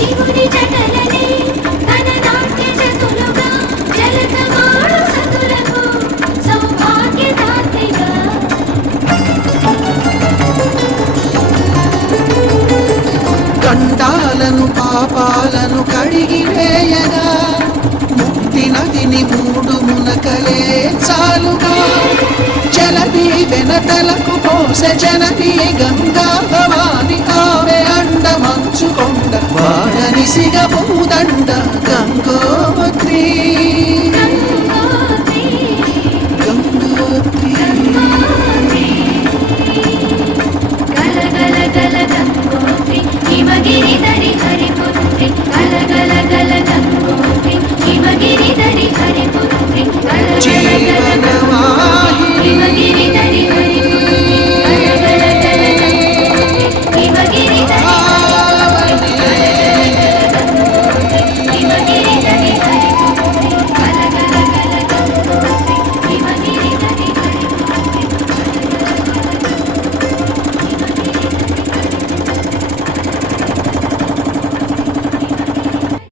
శివుని జటలనే తన నాట్య చతులుగా జలతమాడు సతులకు సౌభాగ్యదాత్రిగా గండాలను పాపాలను కడిగివేయగా ముక్తి నదిని మూడు మునకలే చాలుగా జలది వెనతలకు పోసె జనని గంగా భవాని ఆమె అండ మంచుకొండ వాడని సిగ పూదండ గంగోత్రి